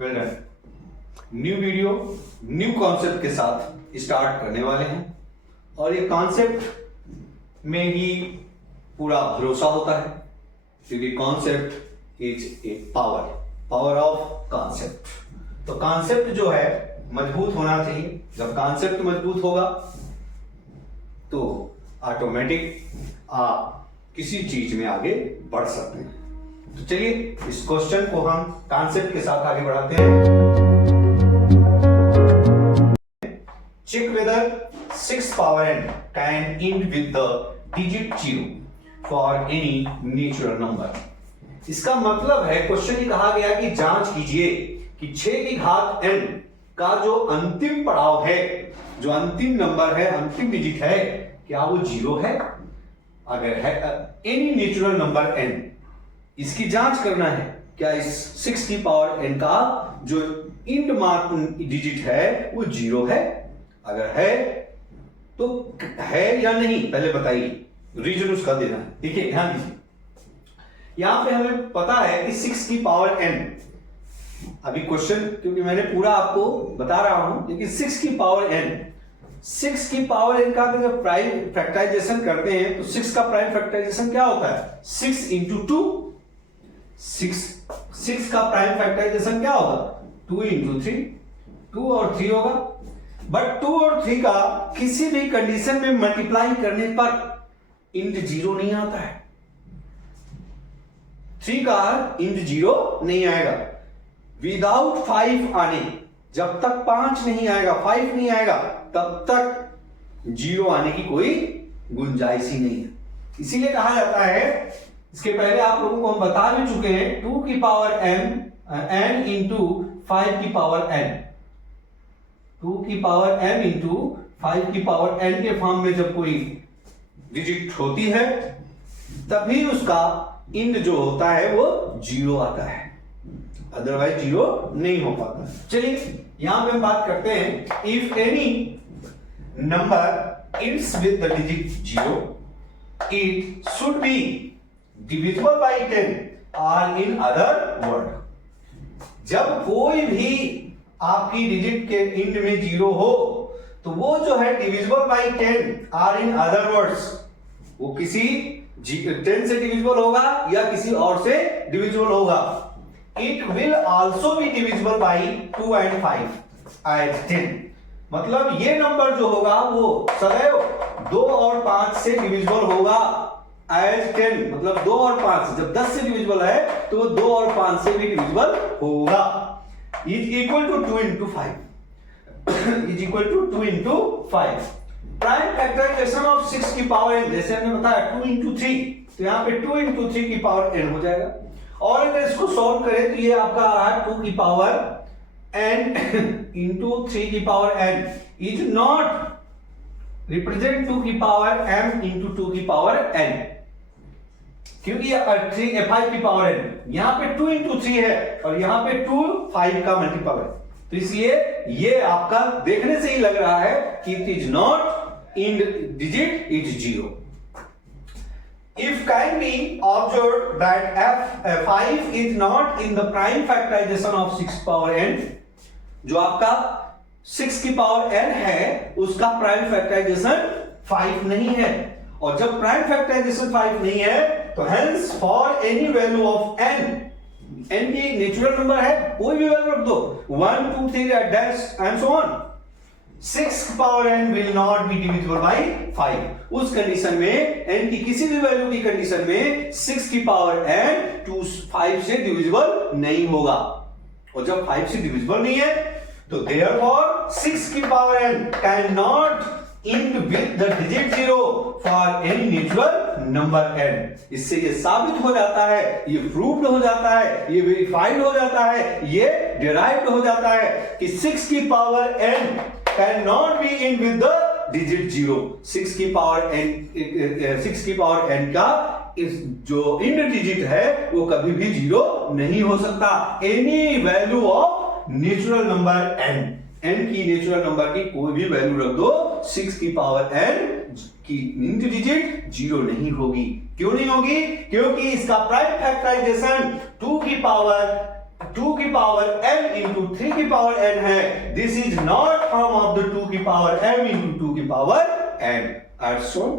Well done. New video new concept के साथ start करने वाले हैं और ये कॉन्सेप्ट में ही पूरा भरोसा होता है क्योंकि concept is a power of concept. तो कॉन्सेप्ट जो है मजबूत होना चाहिए। जब कॉन्सेप्ट मजबूत होगा तो ऑटोमेटिक आप किसी चीज में आगे बढ़ सकते हैं। तो चलिए इस क्वेश्चन को हम कॉन्सेप्ट के साथ आगे बढ़ाते हैं। Check whether 6 power n can end with the digit 0 for any natural number। इसका मतलब है क्वेश्चन ही कहा गया कि जांच कीजिए कि 6 की घात n का जो अंतिम पड़ाव है, जो अंतिम नंबर है, अंतिम डिजिट है, क्या वो 0 है? अगर है एनी नेचुरल नंबर n, इसकी जांच करना है क्या इस 6 की पावर n का जो इंड मार्क डिजिट है वो 0 है? अगर है तो है या नहीं पहले बताइए, रीजन उसका देना है। देखिए ध्यान दीजिए, यहां पे हमें पता है कि 6 की पावर n, अभी क्वेश्चन क्योंकि मैंने पूरा आपको बता रहा हूं, लेकिन 6 की पावर n, 6 की पावर n का अगर प्राइम फैक्टराइजेशन करते हैं तो 6 का प्राइम फैक्टराइजेशन क्या होता है? 6 इंटू 2। 6 का प्राइम फैक्टराइजेशन क्या होगा? 2 इंटू 3, 2 और 3 होगा। बट 2 और 3 का किसी भी कंडीशन में मल्टीप्लाई करने पर इंट 0 नहीं आता है। 3 का इंट 0 नहीं आएगा विदाउट 5 आने। जब तक 5 नहीं आएगा, 5 नहीं आएगा, तब तक 0 आने की कोई गुंजाइश ही नहीं है। इसीलिए कहा जाता है, इसके पहले आप लोगों को हम बता भी चुके हैं, 2 की पावर n इंटू 5 की पावर n, 2 की पावर m इंटू 5 की पावर n के फॉर्म में जब कोई डिजिट होती है तभी उसका इंड जो होता है वो 0 आता है, अदरवाइज 0 नहीं हो पाता। चलिए यहां पे हम बात करते हैं, if any number ends with the digit 0 it should be divisible by 10 or in other word। जब कोई भी आपकी डिजिट के इंड में 0 हो तो वो जो है डिविजिबल बाय 10 और इन अदर वर्ड्स वो किसी 10 से डिविजिबल होगा या किसी और से डिविजिबल होगा। It will also be divisible by 2 and 5 as 10। मतलब ये नंबर जो होगा वो सदैव 2 और 5 से डिविजिबल होगा एज 10। मतलब 2 और 5 जब 10 से डिविजिबल है तो वो 2 और 5 से भी डिविजिबल होगा। is equal to 2 into 5 is equal to 2 into 5। Prime factorization of 6 की पावर n, जैसे हमने बताया 2 into 3, तो यहाँ पे 2 into 3 की पावर n हो जाएगा। और अगर इसको सॉल्व करें तो ये आपका आ रहा है 2 की पावर n into 3 की power n is not represent 2 की पावर m into 2 की पावर n, क्योंकि ये 5 की पावर n, यहां पे 2 into 3 है और यहां पे 2 5 का मल्टीपल है, तो इसलिए ये आपका देखने से ही लग रहा है कि it is not in digit, it is 0। If can be observed that f5 is not in the prime factorization of 6 power n, जो आपका 6 की पावर n है उसका प्राइम फैक्टराइजेशन 5 नहीं है, और जब प्राइम फैक्टराइजेशन 5 नहीं है तो hence for any value of n, n की नेचुरल नंबर है, कोई भी वैल्यू रख दो, 1 2 3 dash and so on, 6 power n will not be divisible bye 5। उस कंडीशन में n की किसी भी वैल्यू की कंडीशन में 6 की पावर n 5 से डिविजिबल नहीं होगा, और जब 5 से डिविजिबल नहीं है तो देयरफॉर 6 की power n can not end with the digit 0 for any natural number n। इससे ये साबित हो जाता है, ये प्रूव्ड हो जाता है, ये वेरीफाइड हो जाता है, ये डिराइव्ड हो जाता है कि 6 की power n can not be end with the digit 0। 6 की पावर n का इस जो इंड डिजिट है वो कभी भी 0 नहीं हो सकता। Any value of natural number n, n की नेचुरल नंबर की कोई भी वैल्यू रख दो, 6 की पावर n की इंड डिजिट 0 नहीं होगी। क्यों नहीं होगी? क्योंकि इसका प्राइम फैक्टराइजेशन 2 की पावर 2 की पावर m इंटू 3 की पावर n है, this is not form of the 2 की पावर m इंटू 2 की पावर n, as shown